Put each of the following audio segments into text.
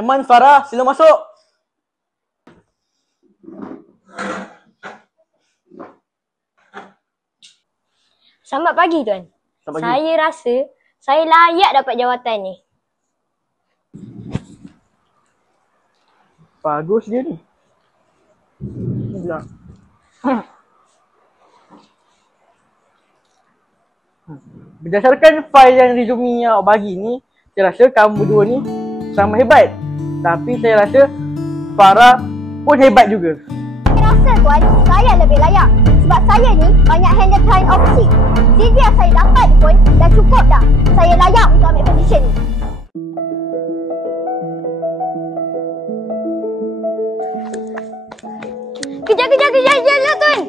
Aiman, Farah, sila masuk. Selamat pagi tuan. Selamat pagi. Saya rasa saya layak dapat jawatan ni. Bagus dia ni. Ni pula. Berdasarkan fail yang resume yang awak bagi ni, saya rasa kamu berdua ni sama hebat. Tapi saya rasa Farah pun hebat juga. Saya rasa tuan, saya lebih layak. Sebab saya ni banyak handle client off shift. CV yang saya dapat pun dah cukup dah. Saya layak untuk ambil position ni. Kejap lah tuan.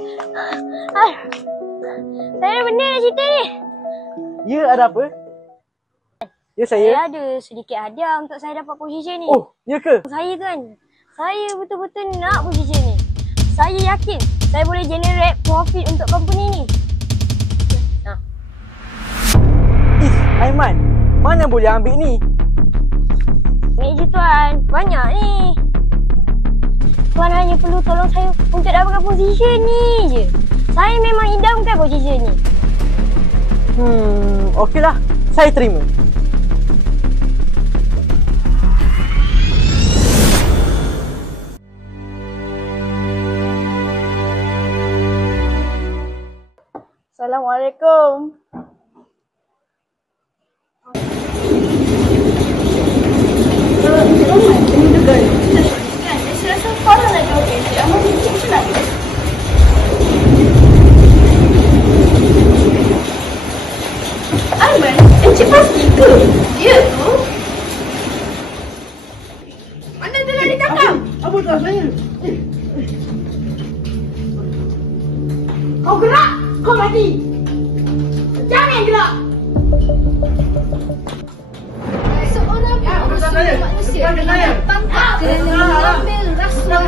Saya ada benda nak cerita ni. Ya, ada apa? Ya, Saya saya. ada sedikit hadiah untuk saya dapat position ni. Oh, ya ke? Saya tuan, saya betul-betul nak position ni. Saya yakin saya boleh generate profit untuk company ni. Aiman, mana boleh ambil ni? Ni je tuan, banyak ni. Tuan hanya perlu tolong saya untuk dapatkan position ni je. Saya memang idamkan position ni. Okeylah. Saya terima. Assalamualaikum. Aiman, encik pasti ke? Dia tu? Mana telah ditangkap? Apa tak saya? Kau gerak, kau mati. Jangan gerak. Seorang pengusaha manusia ditangkap kerana mengambil rasuah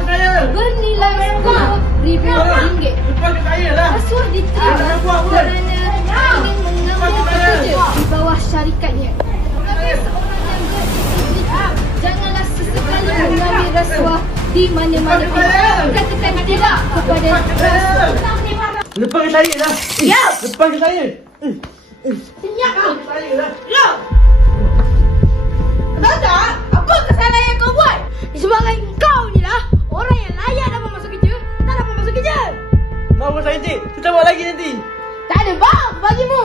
bernilai RM10,000. Rasuah diterima kerana ingin mengambil pekerja di bawah syarikatnya. Tetapi seorang yang berintegritas janganlah sesekali mengambil rasuah di mana-mana pun. Katakan tidak kepada rasuah. Lepaskan saya dah. Ya. Lepaskan saya. Senyap kau. Saya dah. Ya. Tahu tak apa kesalahan yang kau buat? Disebabkan kau ni lah orang yang layak dapat masuk kerja, tak dapat masuk kerja. Maaf saya, Encik. Kita buat lagi nanti. Tak ada bang bagimu.